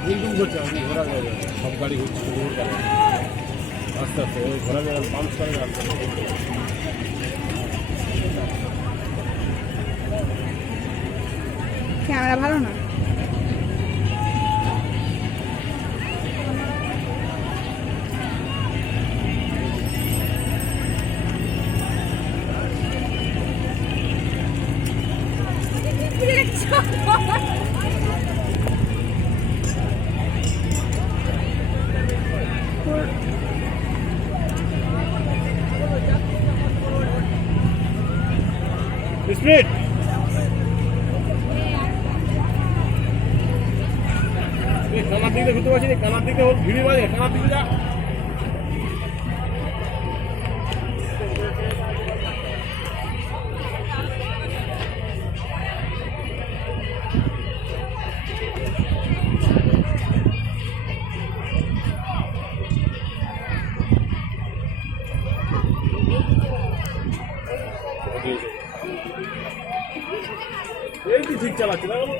দুম করছে আপনি ঘোরা যাবে সব গাড়ি ঘুরছে আস্তে আস্তে ওই ঘোরা যাবে পাম্প করে আস্তে ক্যামেরা ভালো না স্পিড কানার দিকে ঘুরতে পারছি কানার দিকে ভিড়ি বাজে কানার দিকে যা এই কি ঠিক চালাচ্ছে না যখন